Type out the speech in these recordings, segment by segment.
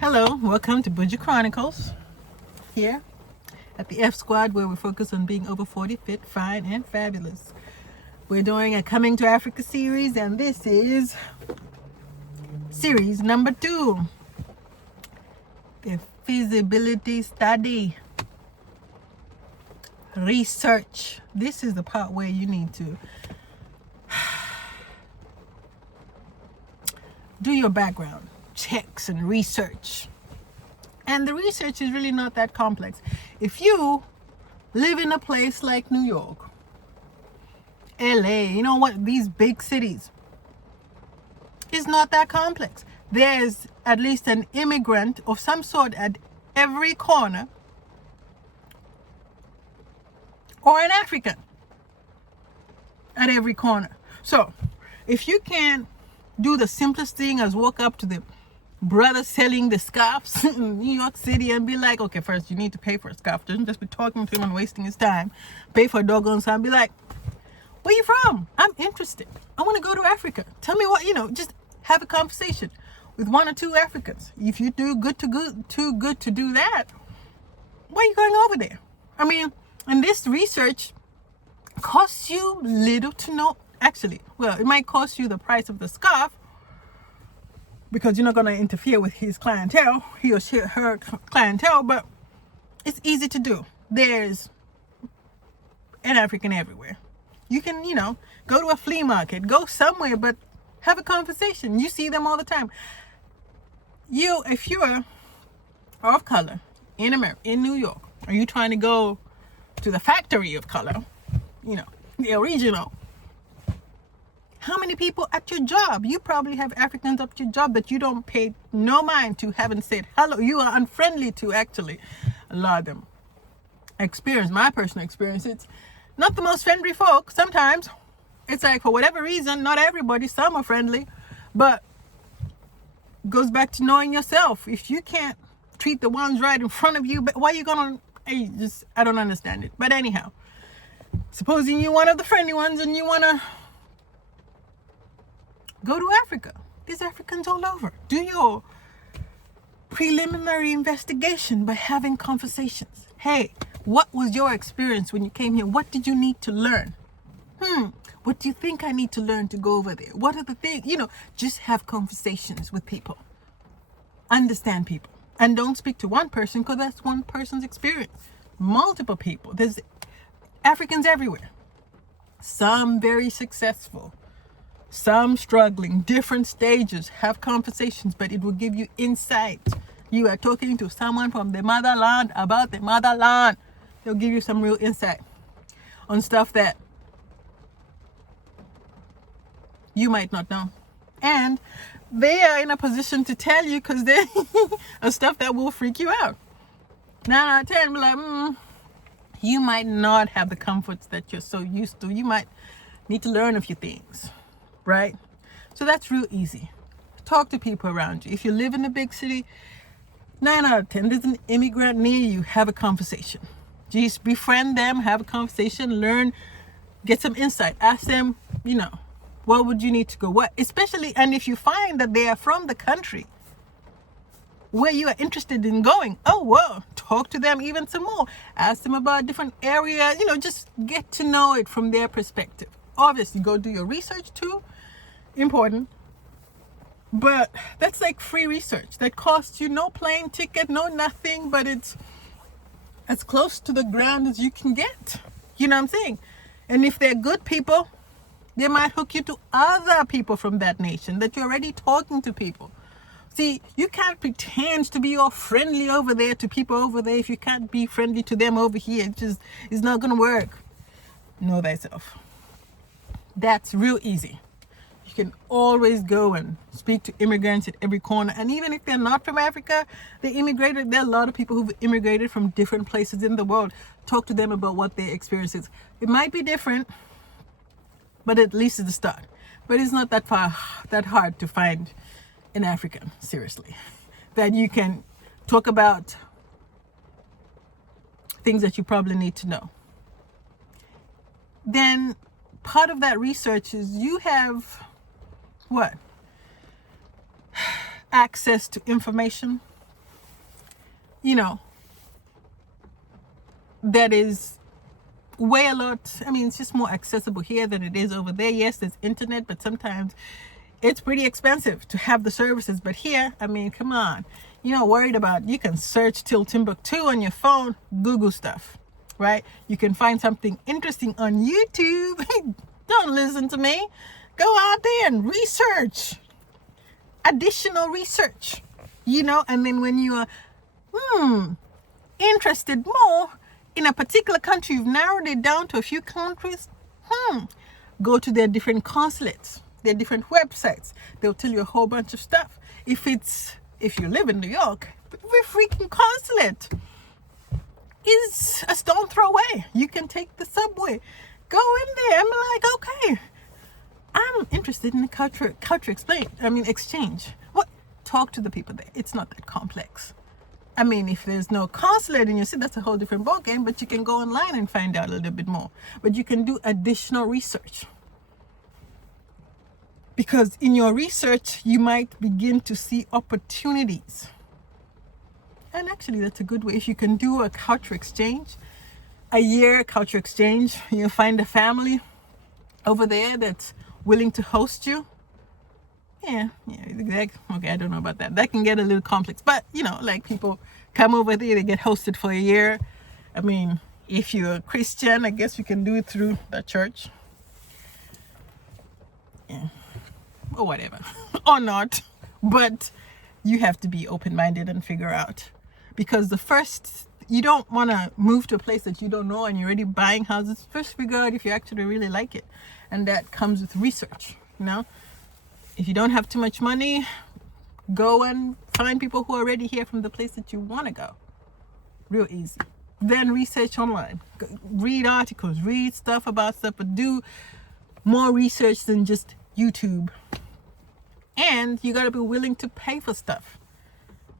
Hello, welcome to Budget Chronicles here at the F Squad, where we focus on being over 40, fit, fine, and fabulous. We're doing a Coming to Africa series, and this is series number 2, the feasibility study. Research. This is the part where you need to do your background checks and research. And the research is really not that complex. If you live in a place like New York, LA, you know what, these big cities, it's not that complex. There's at least an immigrant of some sort at every corner, or an African at every corner. So if you can do the simplest thing as walk up to the brother selling the scarves in New York City and be like, okay, first you need to pay for a scarf. Don't just be talking to him and wasting his time. Pay for a doggone scarf. Be like, where you from? I'm interested. I want to go to Africa. Tell me what, just have a conversation with one or two Africans. If you do too good to do that, why are you going over there? I mean, and this research costs you little to no, actually. Well, it might cost you the price of the scarf, because you're not going to interfere with his clientele, he or her clientele, but it's easy to do. There's an African everywhere. You can, go to a flea market, go somewhere, but have a conversation. You see them all the time. If you're of color in America, in New York, are you trying to go to the factory of color, the original? How many people at your job? You probably have Africans at your job that you don't pay no mind to, haven't said hello. You are unfriendly to, actually. A lot of them. My personal experience, it's not the most friendly folk. Sometimes it's like, for whatever reason, not everybody, some are friendly, but it goes back to knowing yourself. If you can't treat the ones right in front of you, why are you gonna, I don't understand it. But anyhow, supposing you're one of the friendly ones and you wanna go to Africa. There's Africans all over. Do your preliminary investigation by having conversations. Hey, what was your experience when you came here? What did you need to learn? What do you think I need to learn to go over there? What are the things? Just have conversations with people. Understand people. And don't speak to one person, because that's one person's experience. Multiple people. There's Africans everywhere. Some very successful. Some struggling, different stages. Have conversations, but it will give you insight. You are talking to someone from the motherland about the motherland. They'll give you some real insight on stuff that you might not know. And they are in a position to tell you, because they are stuff that will freak you out. 9 out of 10, be like, you might not have the comforts that you're so used to. You might need to learn a few things. Right? So that's real easy. Talk to people around you. If you live in a big city, 9 out of 10, there's an immigrant near you, have a conversation. Just befriend them, have a conversation, learn, get some insight. Ask them, what would you need to go? What, especially, and if you find that they are from the country where you are interested in going, talk to them even some more. Ask them about different areas, just get to know it from their perspective. Obviously, go do your research too. Important. But that's like free research. That costs you no plane ticket, no nothing, but it's as close to the ground as you can get. You know what I'm saying? And if they're good people, they might hook you to other people from that nation that you're already talking to people. See, you can't pretend to be all friendly over there to people over there if you can't be friendly to them over here. It's not going to work. Know thyself. That's real easy. You can always go and speak to immigrants at every corner. And even if they're not from Africa, they immigrated. There are a lot of people who've immigrated from different places in the world. Talk to them about what their experience is. It might be different, but at least it's a start. But it's not that hard to find an African, seriously, that you can talk about things that you probably need to know. Then part of that research is you have access to information you know, that is way a lot. I mean, it's just more accessible here than it is over there. Yes, there's internet, but sometimes it's pretty expensive to have the services. But here, I mean, come on, you're not worried about, you can search till Timbuktu on your phone, Google stuff, right? You can find something interesting on YouTube. Don't listen to me. Go out there and research, additional research, you know, and then when you are interested more in a particular country, you've narrowed it down to a few countries, go to their different consulates, their different websites. They'll tell you a whole bunch of stuff. If you live in New York, every freaking consulate is a stone throw away. You can take the subway, go in there and be like, okay, I'm interested in the culture exchange. What? Talk to the people there. It's not that complex. I mean, if there's no consulate in your city, that's a whole different ballgame, but you can go online and find out a little bit more. But you can do additional research. Because in your research, you might begin to see opportunities. And actually, that's a good way. If you can do a culture exchange, a year culture exchange, you find a family over there that's willing to host you. Yeah, okay, I don't know about that. That can get a little complex. But, you know, like people come over there, they get hosted for a year. I mean, if you're a Christian, I guess you can do it through the church. Yeah. Or whatever. Or not. But you have to be open-minded and figure out. Because you don't want to move to a place that you don't know and you're already buying houses. First figure out if you actually really like it. And that comes with research, you know. If you don't have too much money, go and find people who are already here from the place that you want to go. Real easy. Then research online. Read articles, read stuff about stuff, but do more research than just YouTube. And you got to be willing to pay for stuff.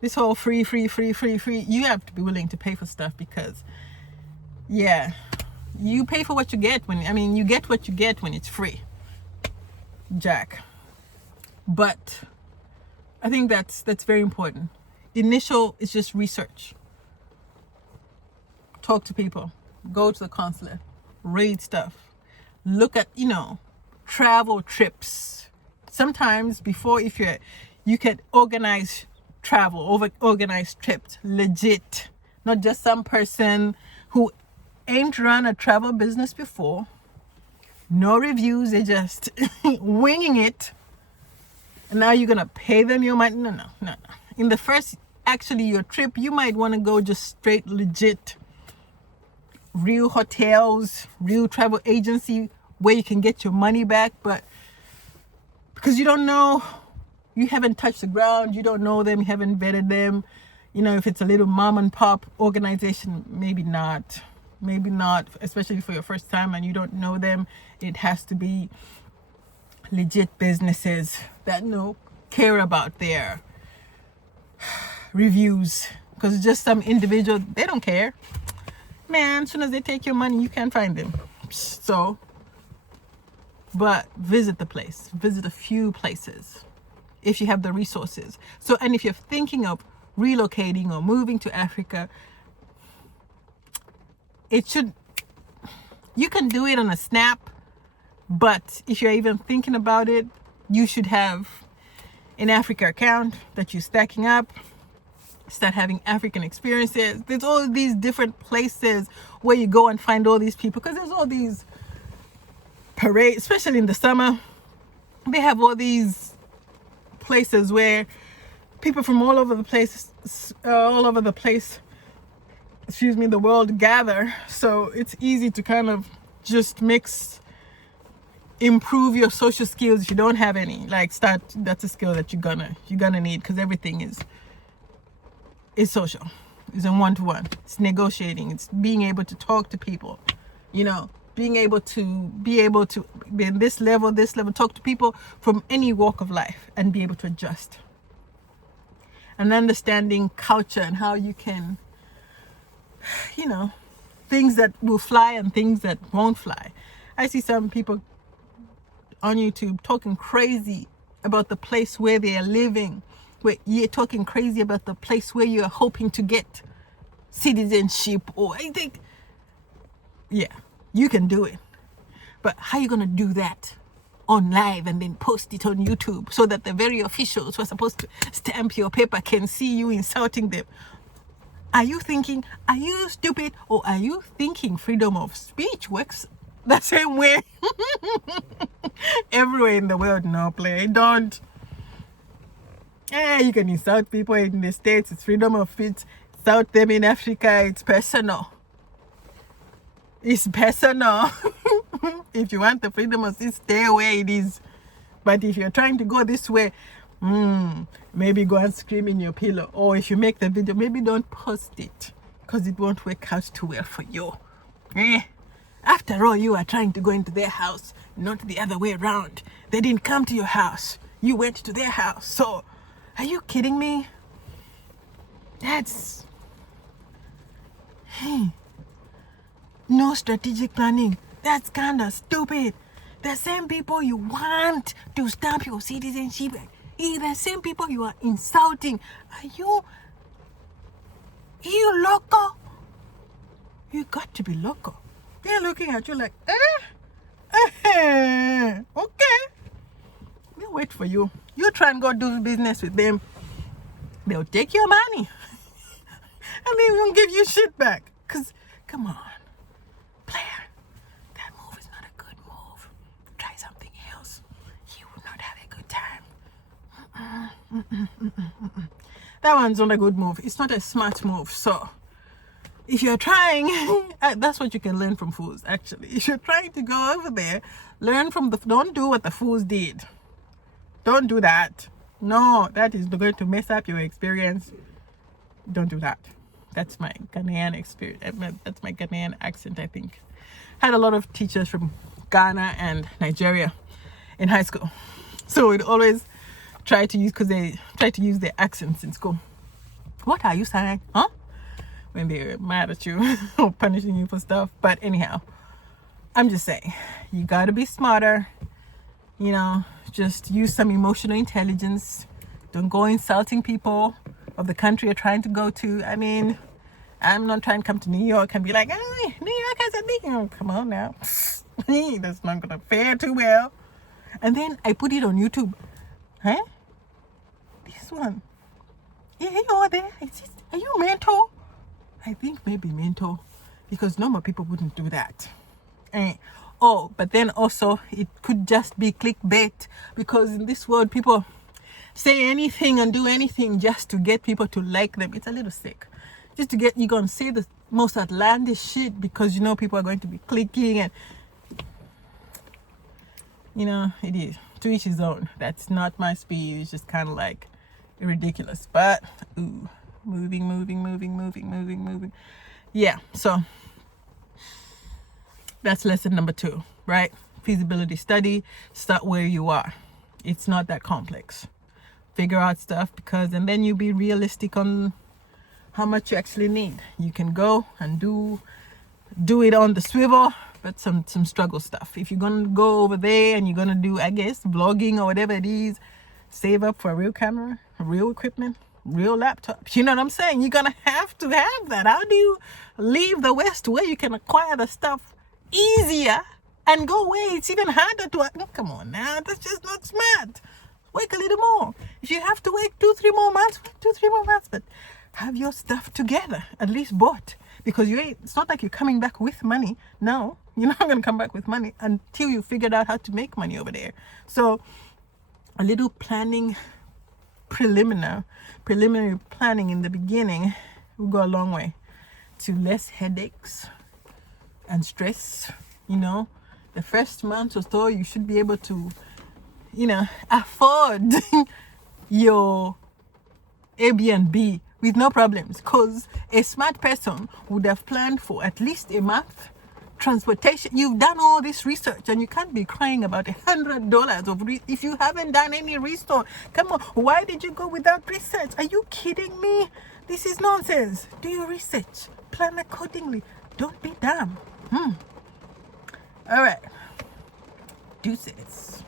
This whole free, you have to be willing to pay for stuff because, yeah, you pay for what you get you get what you get when it's free. Jack. But I think that's very important. Initial is just research. Talk to people. Go to the consulate. Read stuff. Look at, travel trips. Sometimes you can organize travel, organize trips, legit. Not just some person who ain't run a travel business before. No reviews, they're just winging it. And now you're gonna pay them your money. No. In the first, your trip, you might want to go just straight legit. Real hotels, real travel agency where you can get your money back, but because you don't know, you haven't touched the ground, you don't know them, you haven't vetted them. If it's a little mom and pop organization, maybe not, especially for your first time and you don't know them. It has to be legit businesses that care about their reviews, because just some individual, they don't care, man. As soon as they take your money, you can't find them. So, but visit the place, visit a few places if you have the resources. So, and if you're thinking of relocating or moving to Africa, you can do it on a snap. But if you're even thinking about it, you should have an Africa account that you're stacking up. Start having African experiences. There's all these different places where you go and find all these people, because there's all these parades, especially in the summer. They have all these places where people from all over the world gather. So it's easy to kind of just improve your social skills if you don't have any. That's a skill that you're gonna need, because everything is social. It's a one-to-one. It's negotiating. It's being able to talk to people. Being able to be in this level, talk to people from any walk of life and be able to adjust. And understanding culture and how you can, things that will fly and things that won't fly. I see some people on YouTube talking crazy about the place where they are living, where you're talking crazy about the place where you're hoping to get citizenship, or I think, yeah, you can do it. But how are you going to do that on live and then post it on YouTube so that the very officials who are supposed to stamp your paper can see you insulting them? Are you stupid, or are you thinking freedom of speech works the same way everywhere in the world? No, play. Don't. You can insult people in the States, it's freedom of speech. Insult them in Africa, it's personal. It's personal. If you want the freedom of speech, stay where it is. But if you're trying to go this way, maybe go and scream in your pillow. Or if you make the video, maybe don't post it, because it won't work out too well for you. After all, you are trying to go into their house, not the other way around. They didn't come to your house. You went to their house. So, are you kidding me? That's... no strategic planning. That's kind of stupid. The same people you want to stamp your citizenship, the same people you are insulting. Are you loco? You got to be loco. They're looking at you like, okay. They'll wait for you. You try and go do business with them. They'll take your money. And they won't give you shit back. Because, come on, player, that move is not a good move. Try something else. You will not have a good time. That one's not a good move. It's not a smart move. So, if you're trying, that's what you can learn from fools, actually. If you're trying to go over there, learn from don't do what the fools did. Don't do that. No, that is going to mess up your experience. Don't do that. That's my Ghanaian experience. That's my Ghanaian accent, I think. Had a lot of teachers from Ghana and Nigeria in high school. So we'd always try to use, because they try to use their accents in school. What are you saying? Huh? When they're mad at you or punishing you for stuff. But anyhow, I'm just saying, you gotta be smarter. You know, just use some emotional intelligence. Don't go insulting people of the country you're trying to go to. I mean, I'm not trying to come to New York and be like, hey, New York has a thing. Oh, come on now. That's not gonna fare too well. And then I put it on YouTube. Huh? This one. Yeah, you over there. Are you mental? I think maybe mental, because normal people wouldn't do that. But then also it could just be clickbait, because in this world people say anything and do anything just to get people to like them. It's a little sick. Just to get, you're going to say the most outlandish shit because you know people are going to be clicking, and you know, it is. To each his own. That's not my speed. It's just kind of like ridiculous. But, ooh, moving. Yeah, so that's lesson number 2, right? Feasibility study. Start where you are. It's not that complex. Figure out stuff, and then you be realistic on how much you actually need. You can go and do it on the swivel, but some struggle stuff. If you're gonna go over there and you're gonna do, I guess, vlogging or whatever it is, save up for a real camera, real equipment, real laptop. You know what I'm saying? You're gonna have to have that. How do you leave the West where you can acquire the stuff easier and go where it's even harder to? Come on now, that's just not smart. Wait a little more. If you have to wait 2-3 more months, but have your stuff together, at least bought, because it's not like you're coming back with money. No, you're not going to come back with money until you figured out how to make money over there. So a little planning, preliminary planning in the beginning will go a long way to less headaches and stress. You know, the first month or so, you should be able to, you know, afford your Airbnb with no problems, because a smart person would have planned for at least a month transportation. You've done all this research, and you can't be crying about $100 of if you haven't done any research. Come on, why did you go without research? Are you kidding me? This is nonsense. Do your research, plan accordingly. Don't be dumb. All right, deuces.